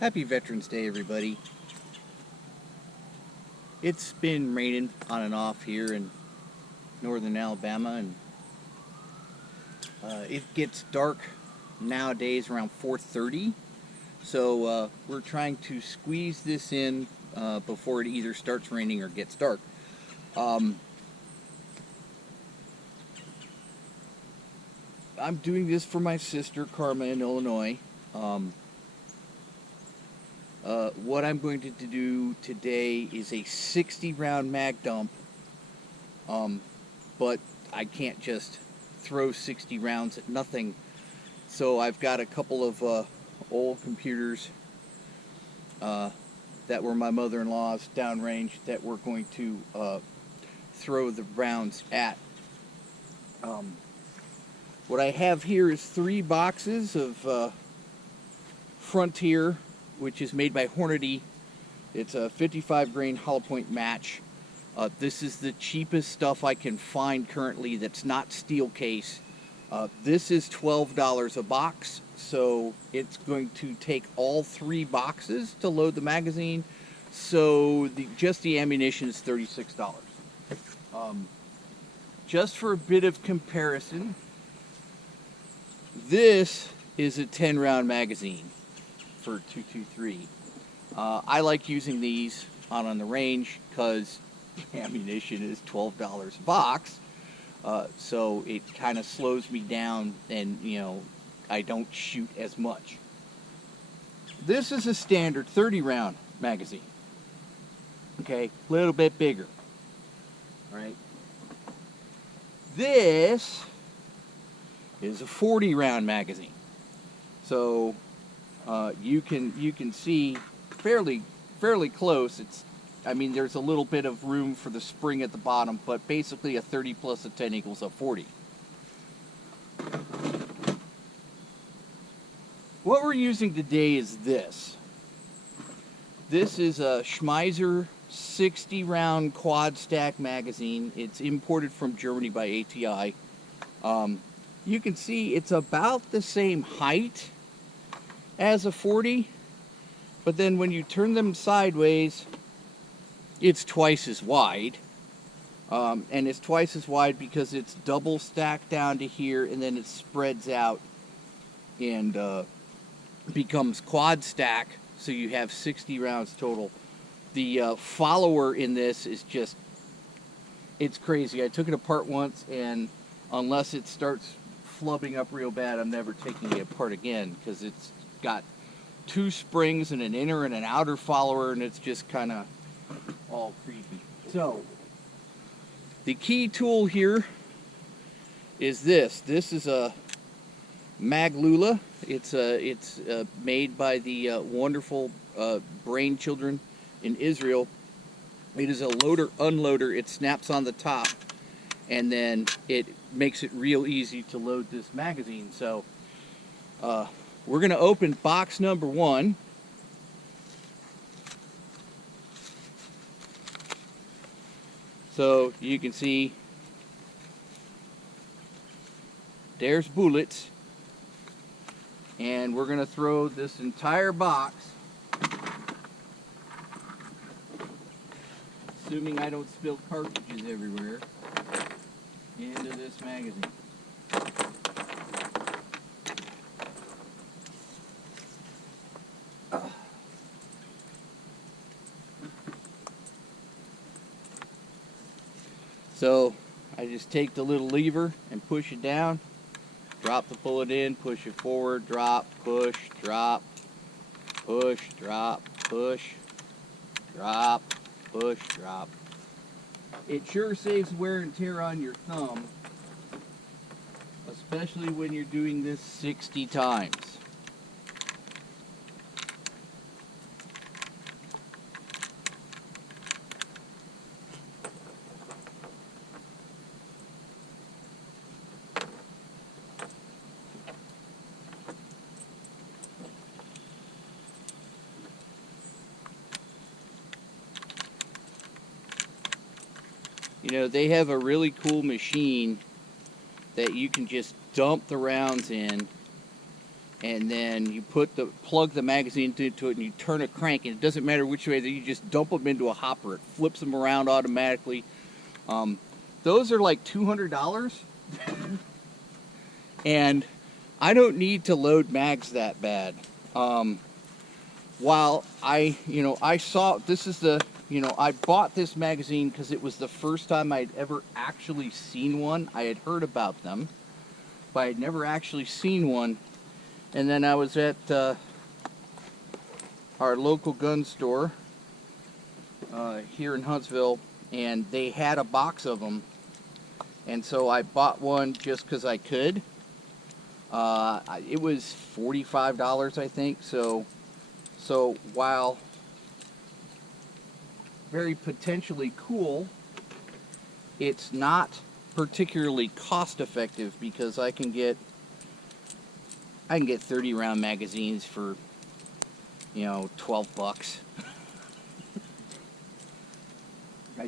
Happy Veterans Day, everybody. It's been raining on and off here in northern Alabama, and it gets dark nowadays around 4:30. So we're trying to squeeze this in before it either starts raining or gets dark. I'm doing this for my sister Karma in Illinois. What I'm going to do today is a 60 round mag dump, but I can't just throw 60 rounds at nothing. So I've got a couple of old computers that were my mother-in-law's downrange that we're going to throw the rounds at. What I have here is 3 boxes of Frontier, which is made by Hornady. It's a 55 grain hollow point match. This is the cheapest stuff I can find currently that's not steel case. This is $12 a box, so it's going to take all 3 boxes to load the magazine. So just the ammunition is $36. Just for a bit of comparison, this is a 10 round magazine for 223. I like using these on the range because ammunition is $12 a box, so it kind of slows me down, and I don't shoot as much. This is a standard 30 round magazine. Okay, a little bit bigger. All right. This is a 40 round magazine. So you can see fairly close. There's a little bit of room for the spring at the bottom, but basically a 30 plus a 10 equals a 40. What we're using today is this. This is a Schmeiser 60 round quad stack magazine. It's imported from Germany by ATI. You can see it's about the same height as a 40, but then when you turn them sideways, it's twice as wide. And it's twice as wide because it's double stacked down to here, and then it spreads out and becomes quad stack, so you have 60 rounds total. The follower in this is just, it's crazy. I took it apart once, and unless it starts flubbing up real bad, I'm never taking it apart again, because it's got 2 springs and an inner and an outer follower, and it's just kind of all creepy. So the key tool here is this. This is a Maglula. It's made by the wonderful brain children in Israel. It is a loader unloader. It snaps on the top, and then it makes it real easy to load this magazine. So we're going to open box number 1. So you can see there's bullets, and we're going to throw this entire box, assuming I don't spill cartridges everywhere, into this magazine. So I just take the little lever and push it down, drop the bullet in, push it forward, drop, push, drop, push, drop, push, drop, push, drop. It sure saves wear and tear on your thumb, especially when you're doing this 60 times. They have a really cool machine that you can just dump the rounds in, and then you plug the magazine into it, and you turn a crank, and it doesn't matter which way, you just dump them into a hopper. It flips them around automatically. Those are like $200, and I don't need to load mags that bad. While I saw, this is the, I bought this magazine because it was the first time I'd ever actually seen one. I had heard about them, but I'd never actually seen one. And then I was at our local gun store here in Huntsville, and they had a box of them. And so I bought one just because I could. It was $45, I think. So while very potentially cool, it's not particularly cost effective, because I can get 30 round magazines for, 12 bucks. I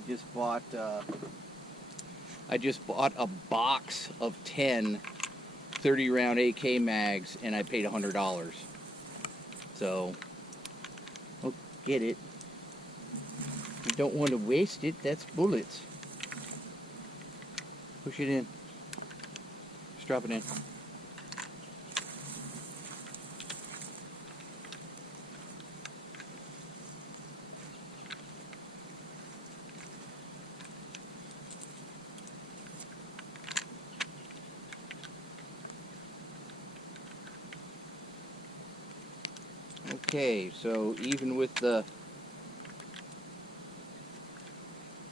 just bought a box of 10 30 round AK mags, and I paid $100. So, oh, get it. You don't want to waste it. That's bullets. Push it in. Just drop it in. Okay, so even with the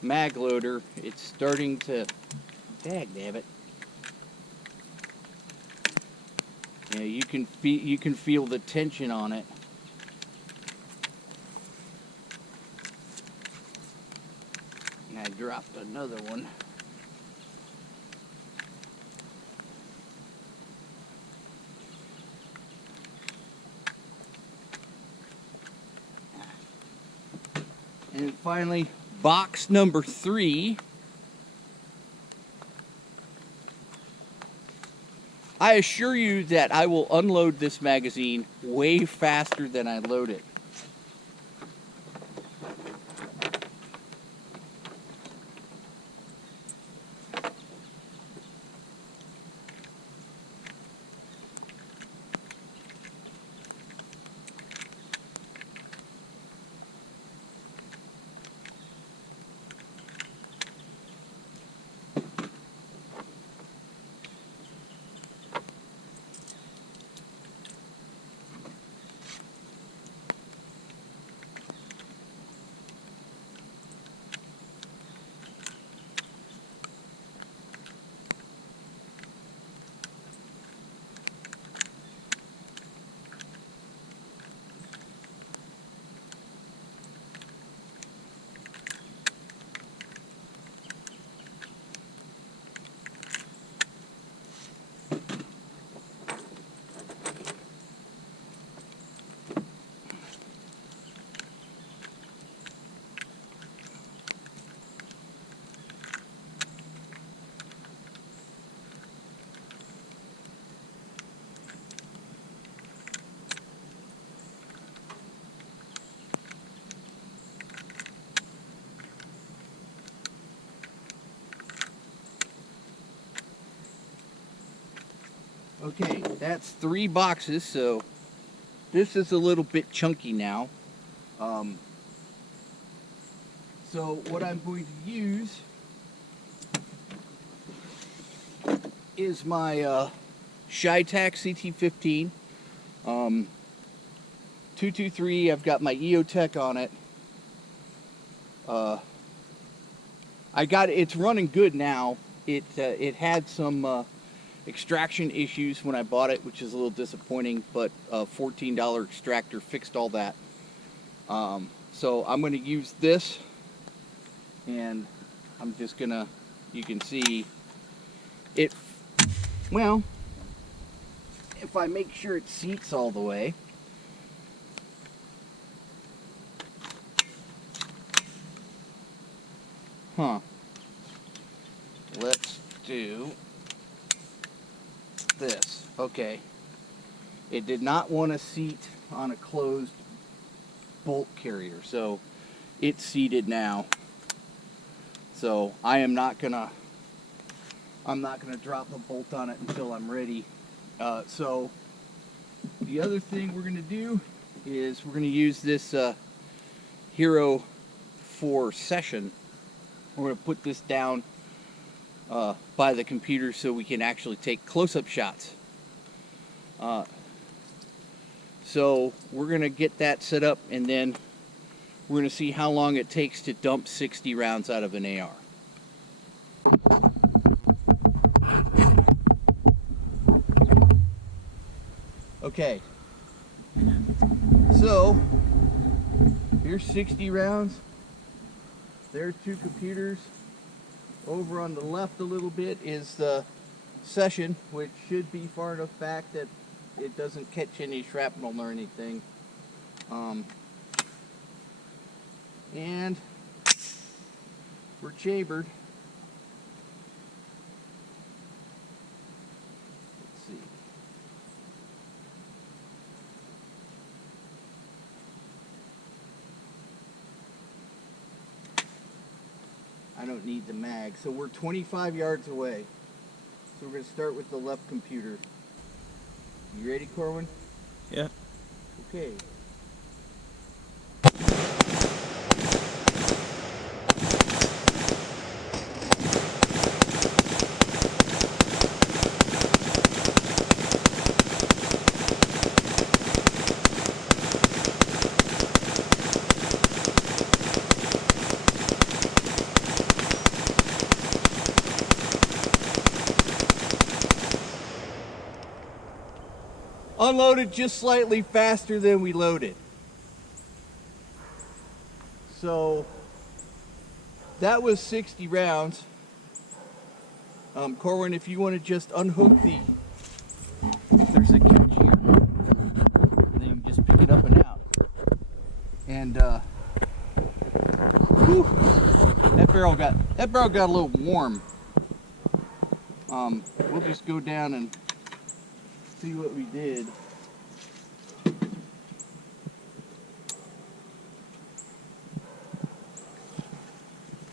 mag loader, it's starting to, dagnabbit. Yeah, you can feel the tension on it. And I dropped another one. And finally, box number 3. I assure you that I will unload this magazine way faster than I load it. Okay, that's 3 boxes, so this is a little bit chunky now. So what I'm going to use is my Shytac CT15 223. I've got my EOTech on it. It's running good now. It had some extraction issues when I bought it, which is a little disappointing, but a $14 extractor fixed all that. So I'm going to use this, and I'm just gonna, you can see it, well, if I make sure it seats all the way. Let's do this. Okay. It did not want to seat on a closed bolt carrier, so it's seated now. So I'm not gonna drop a bolt on it until I'm ready. So the other thing we're gonna do is we're gonna use this Hero 4 Session. We're gonna put this down by the computer so we can actually take close-up shots. So we're gonna get that set up, and then we're gonna see how long it takes to dump 60 rounds out of an AR. Okay, so here's 60 rounds. There's 2 computers. Over on the left a little bit is the Session, which should be far enough back that it doesn't catch any shrapnel or anything. And we're chambered. Let's see. I don't need the mag, so we're 25 yards away. So we're going to start with the left computer. You ready, Corwin? Yeah. Okay. Unloaded just slightly faster than we loaded. So that was 60 rounds. Corwin, if you want to just unhook there's a catch here. And then you can just pick it up and out. And whew, that barrel got a little warm. We'll just go down and see what we did.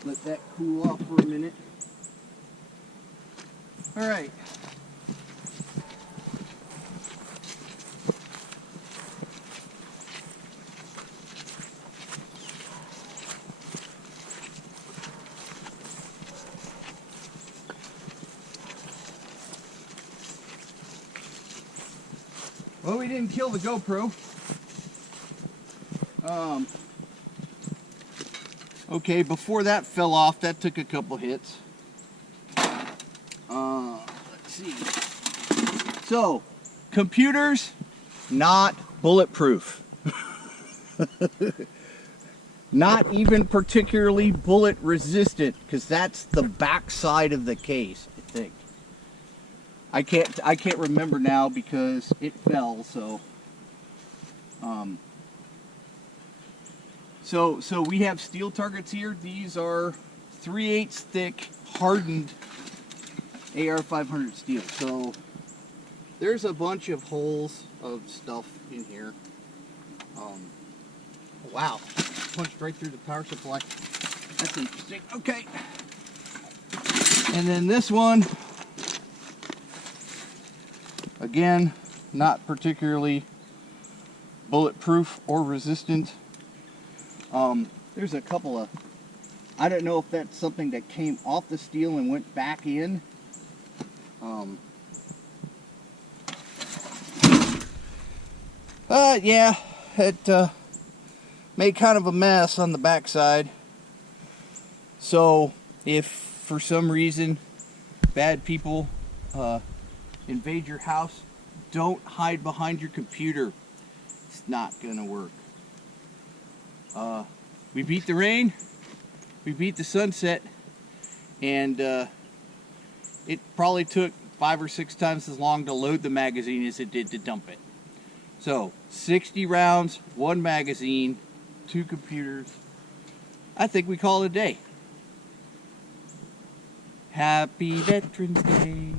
Let that cool off for a minute. All right. Well, we didn't kill the GoPro. Okay, before that fell off, that took a couple hits. Let's see. So, computers, not bulletproof. Not even particularly bullet resistant, because that's the back side of the case, I think. I can't remember now because it fell, so so we have steel targets here. These are 3/8 thick hardened AR-500 steel. So there's a bunch of holes of stuff in here. Wow, punched right through the power supply. That's interesting. Okay, and then this one, again, not particularly bulletproof or resistant. There's a couple of, I don't know if that's something that came off the steel and went back in. Yeah, it made kind of a mess on the backside. So if for some reason bad people invade your house, don't hide behind your computer. It's not gonna work. We beat the rain, we beat the sunset, and it probably took 5 or 6 times as long to load the magazine as it did to dump it. So 60 rounds, 1 magazine, 2 computers. I think we call it a day. Happy Veterans Day.